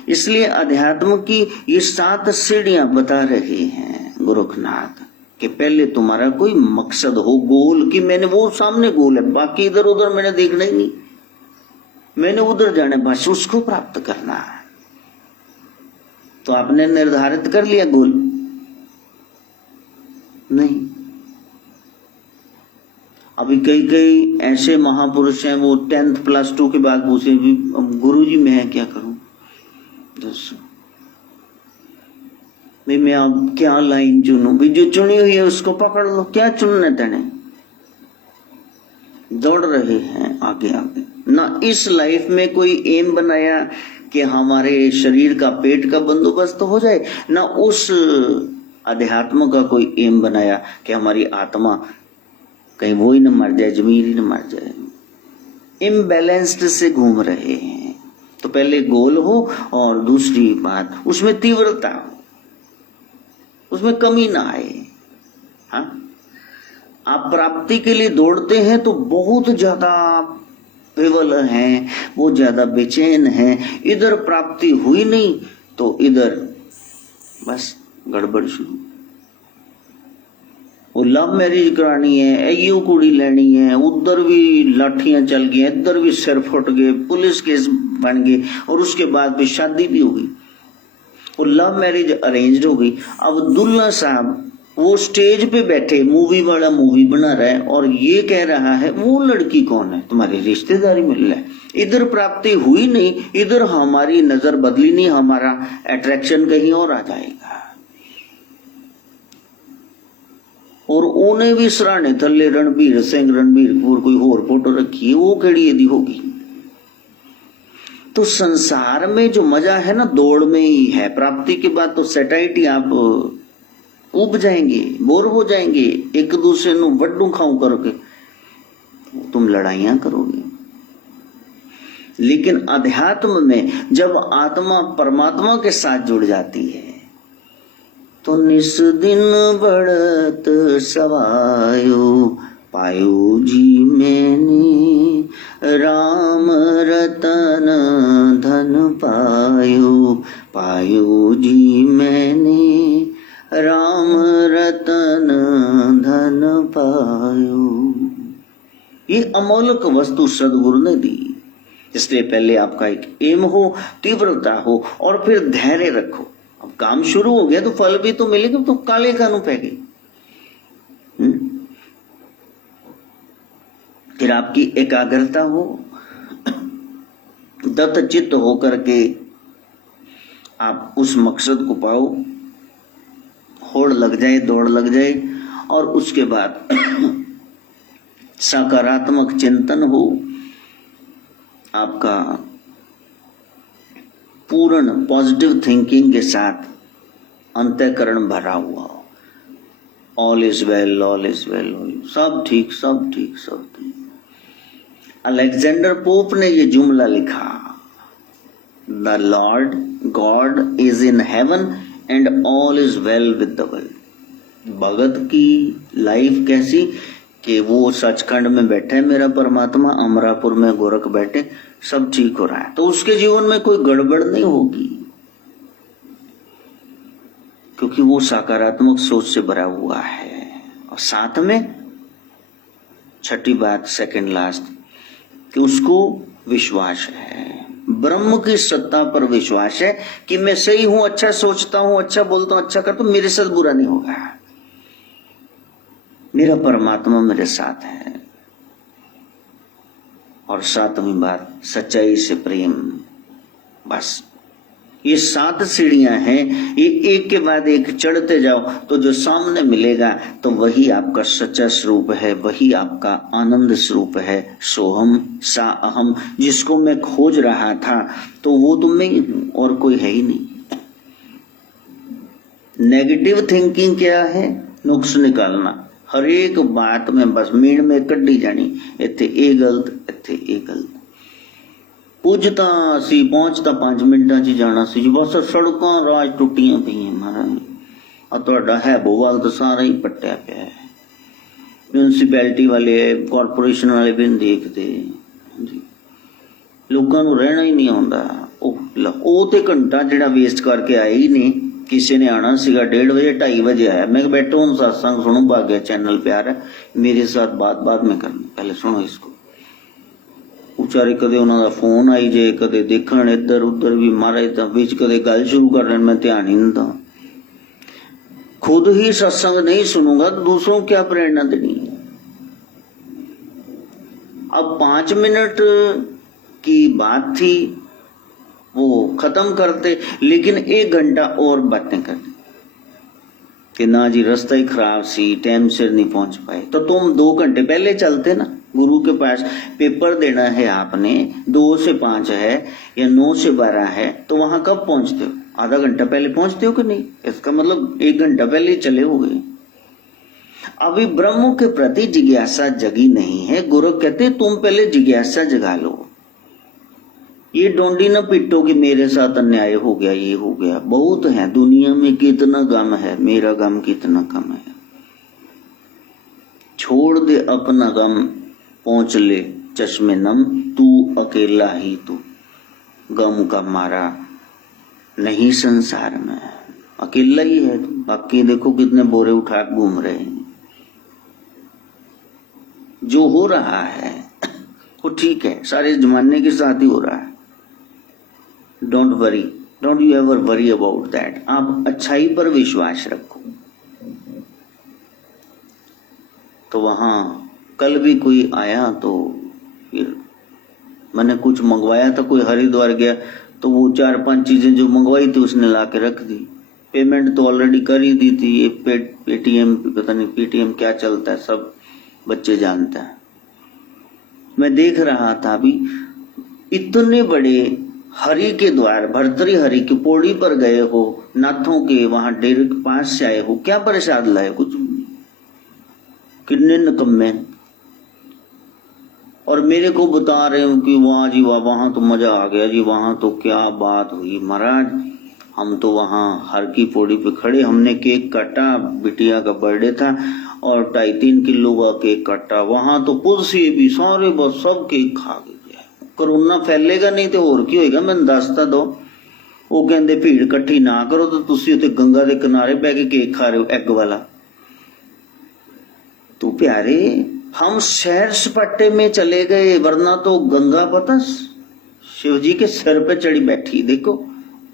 इसलिए अध्यात्म की ये 7 सीढ़ियां बता रहे हैं गोरखनाथ कि पहले तुम्हारा कोई मकसद हो, गोल, कि मैंने वो सामने गोल है, बाकी इधर उधर मैंने देखना ही नहीं, मैंने उधर जाना, बस उसको प्राप्त करना है। तो आपने निर्धारित कर लिया गोल? नहीं। अभी कई ऐसे महापुरुष हैं, वो 10th +2 के बाद पूछे गुरु जी मैं क्या करूं, भाई मैं अब क्या लाइन चुनूं? भी जो चुनी हुई है उसको पकड़ लो, क्या चुनने तने? दौड़ रहे हैं आगे आगे। ना इस लाइफ में कोई एम बनाया कि हमारे शरीर का पेट का बंदोबस्त हो जाए, ना उस अध्यात्म का कोई एम बनाया कि हमारी आत्मा कहीं वो ही न मर जाए, जमीर ही न मर जाए। इम्बैलेंस्ड से घूम रहे हैं। तो पहले गोल हो, और दूसरी बात उसमें तीव्रता हो, उसमें कमी ना आए। हाँ, आप प्राप्ति के लिए दौड़ते हैं तो बहुत ज्यादा विवल हैं, बहुत ज्यादा बेचैन हैं, इधर प्राप्ति हुई नहीं तो इधर बस गड़बड़ शुरू। वो लव मैरिज करानी है, यू कुड़ी लेनी है, उधर भी लाठियां चल गई, इधर भी सिर फुट गए, पुलिस केस बन गए, और उसके बाद भी शादी भी हो गई। वो लव मैरिज अरेंज्ड हो गई। अब दुल्हा साहब वो स्टेज पे बैठे, मूवी वाला मूवी बना रहा है, और ये कह रहा है वो लड़की कौन है, तुम्हारी रिश्तेदारी मिल रहा है। इधर प्राप्ति हुई नहीं, इधर हमारी नजर बदली नहीं, हमारा अट्रैक्शन कहीं और आ जाएगा। और उन्हें भी सराहने थले रणबीर सिंह, रणबीर कपूर कोई होर फोटो रखी है, वो केड़ी यदि होगी। तो संसार में जो मजा है ना, दौड़ में ही है। प्राप्ति के बाद तो सेटाइटी आप उब जाएंगे, बोर हो जाएंगे, एक दूसरे नु वड्डू खाऊ करके तुम लड़ाइयां करोगे। लेकिन अध्यात्म में जब आत्मा परमात्मा के साथ जुड़ जाती है तो निस दिन बढ़त सवायो, पायो जी मैंने राम रतन धन पायो, पायो जी मैंने राम रतन धन पायो। ये अमोलक वस्तु सदगुरु ने दी। इसलिए पहले आपका एक एम हो, तीव्रता हो और फिर धैर्य रखो। अब काम शुरू हो गया तो फल भी तो मिलेगा, तो काले कानू पै गई। फिर आपकी एकाग्रता हो, दत्त चित्त होकर के आप उस मकसद को पाओ, होड़ लग जाए, दौड़ लग जाए, और उसके बाद सकारात्मक चिंतन हो, आपका पूर्ण पॉजिटिव थिंकिंग के साथ अंतःकरण भरा हुआ हो। All is well, all is well, सब ठीक, सब ठीक, सब ठीक। अलेक्जेंडर पोप ने ये जुमला लिखा, the Lord God is in heaven and all is well with the world. Bhagat की लाइफ कैसी कि वो सचखंड में बैठे, मेरा परमात्मा अमरापुर में गोरख बैठे, सब ठीक हो रहा है, तो उसके जीवन में कोई गड़बड़ नहीं होगी, क्योंकि वो सकारात्मक सोच से भरा हुआ है। और साथ में छठी बात, सेकंड लास्ट, कि उसको विश्वास है, ब्रह्म की सत्ता पर विश्वास है कि मैं सही हूं, अच्छा सोचता हूं, अच्छा बोलता हूं, अच्छा करता हूं, मेरे साथ बुरा नहीं होगा, मेरा परमात्मा मेरे साथ है। और सातवीं बात, सच्चाई से प्रेम। बस ये 7 सीढ़ियां हैं, ये एक के बाद एक चढ़ते जाओ तो जो सामने मिलेगा तो वही आपका सच्चा स्वरूप है, वही आपका आनंद स्वरूप है। सोहम सा अहम, जिसको मैं खोज रहा था तो वो तो मैं ही हूं और कोई है ही नहीं। नेगेटिव थिंकिंग क्या है? नुक्स निकालना, हर एक बात में बस मीण में कड्डी जानी, इत्थे ए गलत, इत्थे ए गलत। पुजता सी पहुंचता 5 मिनटां च जाना सी, बस सड़कां राज टुटियां पईयां महाराज। आ तुहाडा है बोवाल तो सारा ही पट्टिया पिया है। म्यूनसिपैलिटी वाले, कॉरपोरेशन वाले भी नहीं देखते, लोगों नूं रहना ही नहीं आउंदा। ਉਹ ਤੇ घंटा जिहड़ा वेस्ट करके आए ही नहीं। किसी ने आना सीगा 1:30 बजे, 2:30 बजे आया। मैं बैठो हूँ सत्संग सुनो, भाग्य चैनल प्यार है, मेरे साथ बात बाद में करनी, पहले सुनो इसको। उचारे कदे उन्हां दा फोन आई जे, कदे देखण इधर उधर भी महाराज, तां विच कदे गल शुरू कर लेण, मैं ध्यान ही नहीं दिंदा। खुद ही सत्संग नहीं सुनूंगा तो दूसरों को क्या प्रेरणा देनी है। अब 5 मिनट की बात थी वो खत्म करते, लेकिन 1 घंटा और बातें करते कि ना जी रास्ता ही खराब सी, टाइम से नहीं पहुंच पाए। तो तुम 2 घंटे पहले चलते ना। गुरु के पास पेपर देना है आपने, 2 से 5 है या 9 से 12 है, तो वहां कब पहुंचते हो? आधा घंटा पहले पहुंचते हो कि नहीं? इसका मतलब 1 घंटा पहले चले हो गए। अभी ब्रह्म के प्रति जिज्ञासा जगी नहीं है। गुरु कहते तुम पहले जिज्ञासा जगा लो। ये डोंडी न पिटो कि मेरे साथ अन्याय हो गया, ये हो गया। बहुत है दुनिया में, कितना गम है, मेरा गम कितना कम है। छोड़ दे अपना गम, पहुंच ले चश्मे नम, तू अकेला ही तू, गम का मारा नहीं संसार में, अकेला ही है। बाकी देखो कितने बोरे उठा घूम रहे हैं। जो हो रहा है वो ठीक है, सारे जमाने के साथ ही हो रहा है। Don't worry, don't you ever worry about that. आप अच्छाई पर विश्वास रखो। तो वहां कल भी कोई आया तो फिर मैंने कुछ मंगवाया था, कोई हरिद्वार गया तो वो 4-5 चीजें जो मंगवाई थी उसने ला के रख दी। पेमेंट तो ऑलरेडी कर ही दी थी। ये पेटीएम, पता नहीं पेटीएम क्या चलता है, सब बच्चे जानते हैं। मैं देख रहा था अभी, इतने बड़े हरि के द्वार, भर्तरी हरि की पौड़ी पर गए हो, नाथों के वहां डेरे के पास से आए हो, क्या प्रसाद लाए? कुछ कितने निकम्मे। और मेरे को बता रहे हो कि वाह जी वाह, वहां तो मजा आ गया जी, वहां तो क्या बात हुई महाराज। हम तो वहां हर की पौड़ी पे खड़े, हमने केक काटा, बिटिया का बर्थडे था और 2.5-3 किलो का केक काटा। वहां तो पुलसी भी सारे बस सब केक खा गए। कोरोना फैलेगा नहीं तो और की होएगा, मैंने दसता दो। वो कहते भीड़ इकट्ठी ना करो तो तुसी उत्ते गंगा के किनारे बह के केक खा रहे हो एग वाला। तो प्यारे हम सैर सपाटे में चले गए, वरना तो गंगा पता शिव जी के सिर पे चढ़ी बैठी। देखो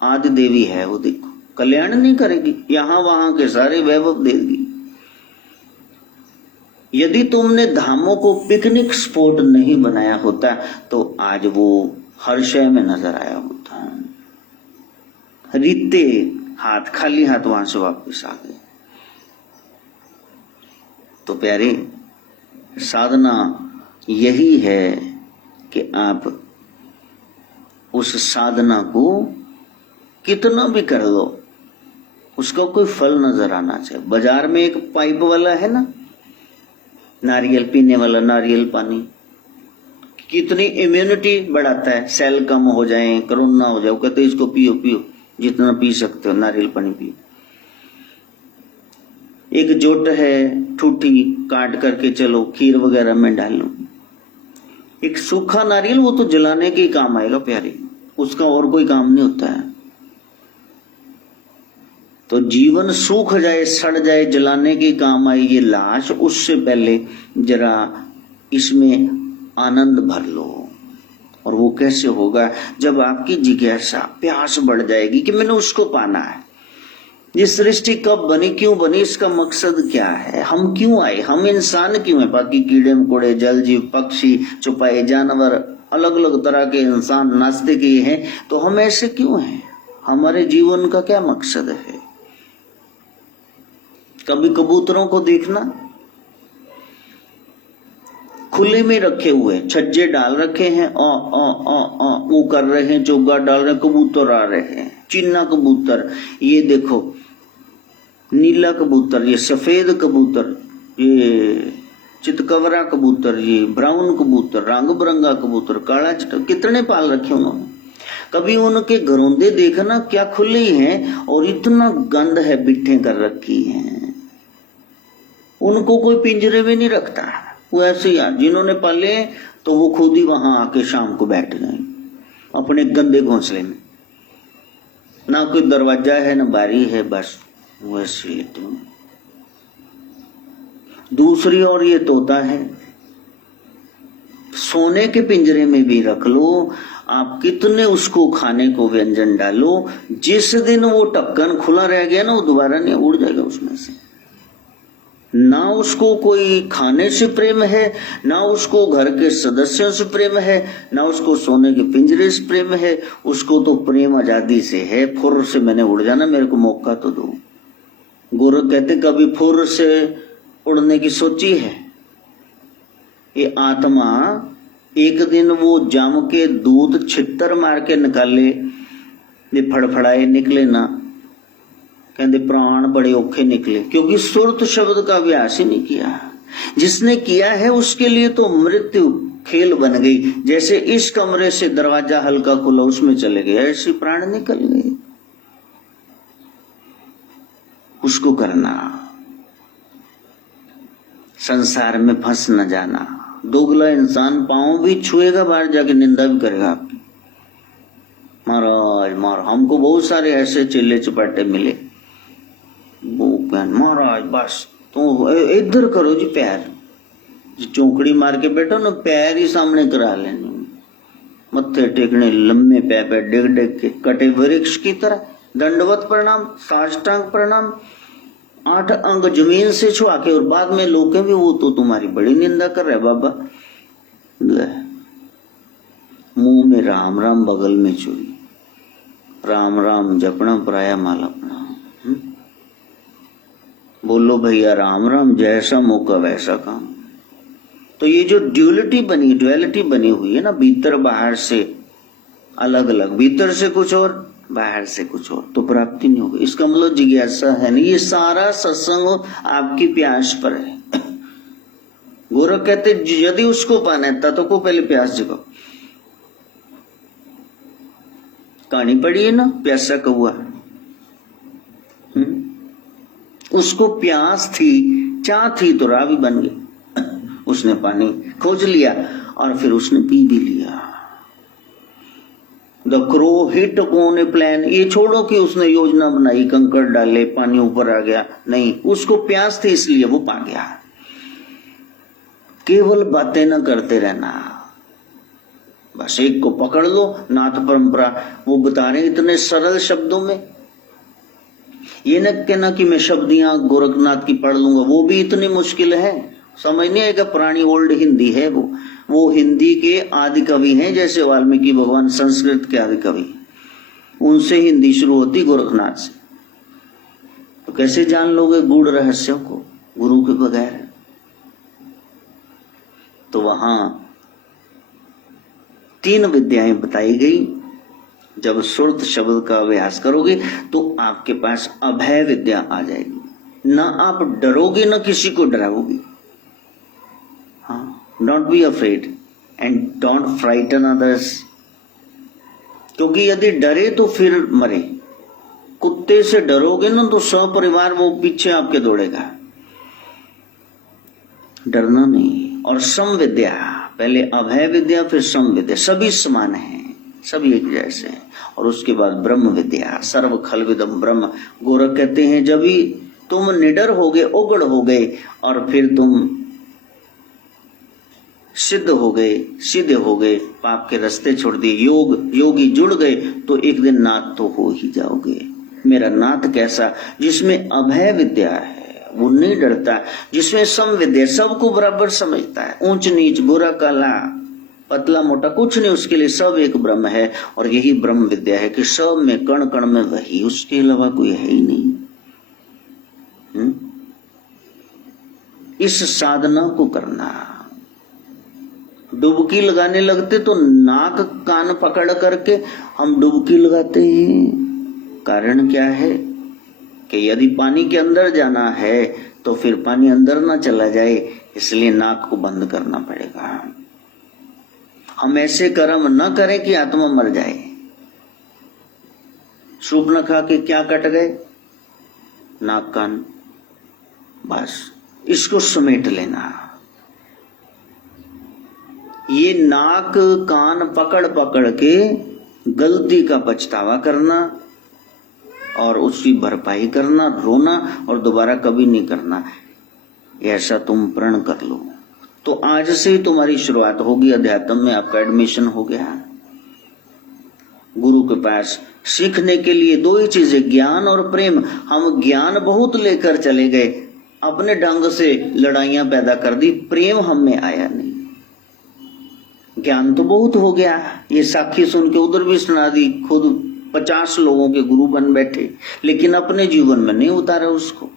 आदि देवी है वो, देखो कल्याण नहीं करेगी, यहां वहां के सारे वैभव देगी। यदि तुमने धामों को पिकनिक स्पॉट नहीं बनाया होता तो आज वो हर शय में नजर आया होता। रीते हाथ, खाली हाथ वहां से वापस आ गए। तो प्यारे साधना यही है कि आप उस साधना को कितना भी कर लो, उसका कोई फल नजर आना चाहिए। बाजार में एक पाइप वाला है ना, नारियल पीने वाला, नारियल पानी, कितनी इम्यूनिटी बढ़ाता है, सेल कम हो जाए, कोरोना हो जाए, कहते इसको पियो पियो, जितना पी सकते हो नारियल पानी पियो। एक जोट है, ठूठी काट करके चलो खीर वगैरह में डालो। एक सूखा नारियल, वो तो जलाने के ही काम आएगा प्यारे, उसका और कोई काम नहीं होता है। तो जीवन सूख जाए, सड़ जाए, जलाने के काम आई ये लाश, उससे पहले जरा इसमें आनंद भर लो। और वो कैसे होगा? जब आपकी जिज्ञासा, प्यास बढ़ जाएगी कि मैंने उसको पाना है। ये सृष्टि कब बनी, क्यों बनी, इसका मकसद क्या है, हम क्यों आए, हम इंसान क्यों है। बाकी कीड़े मकोड़े, जल जीव, पक्षी, छुपाए जानवर, अलग अलग तरह के इंसान, नास्तिक ये हैं, तो हम ऐसे क्यों हैं, हमारे जीवन का क्या मकसद है। कभी कबूतरों को देखना, खुले में रखे हुए, छज्जे डाल रखे हैं, वो कर रहे हैं, चोगा डाल रहे हैं, कबूतर आ रहे हैं, चीना कबूतर, ये देखो नीला कबूतर, ये सफेद कबूतर, ये चितकवरा कबूतर, ये ब्राउन कबूतर, रंग बिरंगा कबूतर, काला चिट्टा, कितने पाल रखे उन्होंने। कभी उनके घरौंदे देखना, क्या खुले हैं और इतना गंद है, बिट्ठे कर रखी हैं। उनको कोई पिंजरे में नहीं रखता, वो ऐसे यार जिन्होंने पाले तो वो खुद ही वहां आके शाम को बैठ गए अपने गंदे घोंसले में, ना कोई दरवाजा है ना बारी है, बस वो ऐसे लेते हैं। दूसरी ओर ये तोता है, सोने के पिंजरे में भी रख लो, आप कितने उसको खाने को व्यंजन डालो, जिस दिन वो ढक्कन खुला रह गया ना, वो दोबारा नहीं, उड़ जाएगा उसमें से। ना उसको कोई खाने से प्रेम है, ना उसको घर के सदस्यों से प्रेम है, ना उसको सोने के पिंजरे से प्रेम है, उसको तो प्रेम आजादी से है, फुर्र से मैंने उड़ जाना, मेरे को मौका तो दो। गोरख कहते कभी फुर्र से उड़ने की सोची है। ये आत्मा एक दिन वो जम के दूध छितर मार के निकाले, ये फड़फड़ाए निकले ना, कहते प्राण बड़े औखे निकले, क्योंकि सुरत शब्द का अभ्यास ही नहीं किया। जिसने किया है उसके लिए तो मृत्यु खेल बन गई। जैसे इस कमरे से दरवाजा हल्का खुला, उसमें चले गए, ऐसे प्राण निकल गए। उसको करना, संसार में फंस न जाना। दोगला इंसान पांव भी छुएगा, बाहर जाके निंदा भी करेगा आपकी। महाराज महाराज, हमको बहुत सारे ऐसे चिल्ले चपाटे मिले, वो महाराज बस तो इधर करो जी, पैर चौकड़ी मार के बैठो ना, पैर ही सामने करा लेने, मत्थे टेकने, लम्बे पैर डिग डिग के, कटे वृक्ष की तरह दंडवत प्रणाम, साष्टांग प्रणाम, 8 अंग जमीन से छुआ के, और बाद में लोग भी वो तो तुम्हारी बड़ी निंदा कर रहे बाबा। मुंह में राम राम, बगल में चूड़ी, राम राम जपना, पराया माला अपना। बोलो भैया राम राम, जैसा मौका वैसा काम। तो ये जो ड्युअलिटी बनी हुई है ना, भीतर बाहर से अलग अलग, भीतर से कुछ और बाहर से कुछ और, तो प्राप्ति नहीं होगी। इसका मतलब जिज्ञासा है नहीं। ये सारा सत्संग आपकी प्यास पर है। गोरख कहते यदि उसको पाना है तत्व को पहले प्यास जगाओ। कहानी पढ़ी है ना, प्यासा कौआ, उसको प्यास थी, चाह थी, तो रावी बन गई। उसने पानी खोज लिया और फिर उसने पी भी लिया। The crow hit on A plan. ये छोड़ो कि उसने योजना बनाई, कंकड़ डाले, पानी ऊपर आ गया, नहीं, उसको प्यास थी इसलिए वो पा गया। केवल बातें न करते रहना, बस एक को पकड़ लो। नाथ परंपरा वो बता रहे इतने सरल शब्दों में। ये न कहना कि मैं शब्दियां गोरखनाथ की पढ़ लूंगा, वो भी इतनी मुश्किल है, समझ नहीं आएगा। पुरानी ओल्ड हिंदी है वो हिंदी के आदि कवि हैं, जैसे वाल्मीकि भगवान संस्कृत के आदि कवि, उनसे हिंदी शुरू होती, गोरखनाथ से। तो कैसे जान लोगे गूढ़ रहस्यों को गुरु के बगैर? तो वहां 3 विद्याएं बताई गई। जब सुरत शब्द का अभ्यास करोगे तो आपके पास अभय विद्या आ जाएगी। ना आप डरोगे, ना किसी को डराओगे। हाँ, don't be afraid and don't frighten others. क्योंकि यदि डरे तो फिर मरे। कुत्ते से डरोगे ना तो सपरिवार वो पीछे आपके दौड़ेगा। डरना नहीं। और सम विद्या, पहले अभय विद्या फिर सम विद्या, सभी समान हैं, सभी एक जैसे हैं। और उसके बाद ब्रह्म विद्या, सर्व खलविदम ब्रह्म। गोरख कहते हैं जब भी तुम निडर हो गए, उगड़ हो गए, और फिर तुम सिद्ध हो गए, सीधे हो गए, पाप के रास्ते छोड़ दिए, योगी जुड़ गए, तो एक दिन नाथ तो हो ही जाओगे। मेरा नाथ कैसा? जिसमें अभय विद्या है, वो नहीं डरता। जिसमें सम विद्या, सबको बराबर समझता है, ऊंच नीच, बुरा काला, पतला मोटा कुछ नहीं, उसके लिए सब एक ब्रह्म है। और यही ब्रह्म विद्या है कि सब में, कण कण में वही, उसके अलावा कोई है ही नहीं। इस साधना को करना। डुबकी लगाने लगते तो नाक कान पकड़ करके हम डुबकी लगाते हैं। कारण क्या है कि यदि पानी के अंदर जाना है तो फिर पानी अंदर ना चला जाए, इसलिए नाक को बंद करना पड़ेगा। हम ऐसे कर्म न करें कि आत्मा मर जाए। सूप न खा के क्या कट गए? नाक कान, बस इसको समेट लेना। ये नाक कान पकड़ पकड़ के गलती का पछतावा करना और उसकी भरपाई करना, रोना और दोबारा कभी नहीं करना, ऐसा तुम प्रण कर लो। तो आज से ही तुम्हारी शुरुआत होगी अध्यात्म में। आपका एडमिशन हो गया। गुरु के पास सीखने के लिए 2 ही चीजें, ज्ञान और प्रेम। हम ज्ञान बहुत लेकर चले गए, अपने ढंग से लड़ाइयां पैदा कर दी, प्रेम हम में आया नहीं। ज्ञान तो बहुत हो गया, ये साखी सुन के उधर भी सुना दी, खुद 50 लोगों के गुरु बन बैठे, लेकिन अपने जीवन में नहीं उतारा उसको।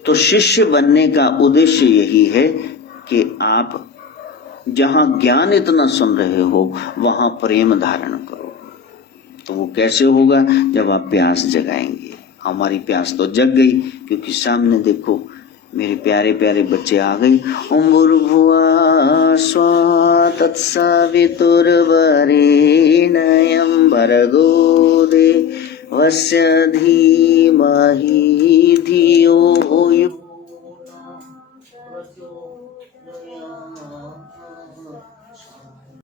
तो शिष्य बनने का उद्देश्य यही है कि आप जहां ज्ञान इतना सुन रहे हो वहां प्रेम धारण करो। तो वो कैसे होगा? जब आप प्यास जगाएंगे। हमारी प्यास तो जग गई, क्योंकि सामने देखो मेरे प्यारे प्यारे बच्चे आ गई। ओम भूर्भुवः स्वः तत्सवितुर्वरेण्यं भर्गो देवस्य धीमहि धियो